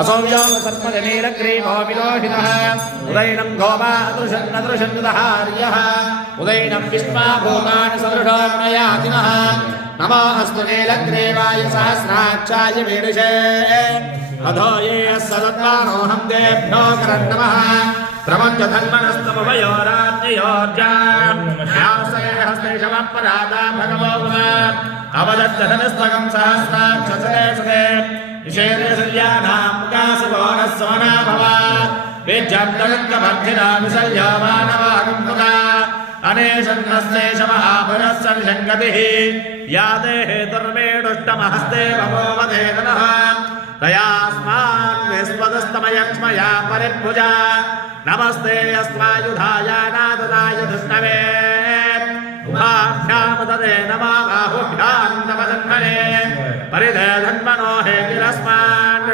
असौव्योगसर्पजनीलग्रीवो विलोहितः उदैनं गोपादृशन्नदृशन्नुदहार्यः उदैनं विश्वा भूतानि सदृशो गुणयातिनः नमो अस्तु नीलग्रीवाय सहस्राक्षाय वीरिषे अधो ये सदत्वानोऽहं तेभ्यो करन्नमः प्रपञ्च धन्वनस्तमभयोराज्ञयोर्जाम्यासे हस्ते शवपरादा भगवो अवदत्तधनस्तकं सहस्राक्षसते सते निषेधे सल्यानां मुखासवोनः सोना भव विज्जन्तगङ्गमर्थिना विसल्यो मानवागुम्मुखा अनेशन्नस्ते शमहाभरस्य निषङ्गतिः या देहे दुर्मेडुष्टमहस्ते भवोवधेदनः तयास्मान् विस्वदस्तमयक्ष्मया परिभुजा नमस्ते अस्मायुधाय नाददाय धृष्णवे उभाभ्यामुददे नमः बाहुभ्यां नमः जन्मने परिधे धन्मनो हे गिरस्मान्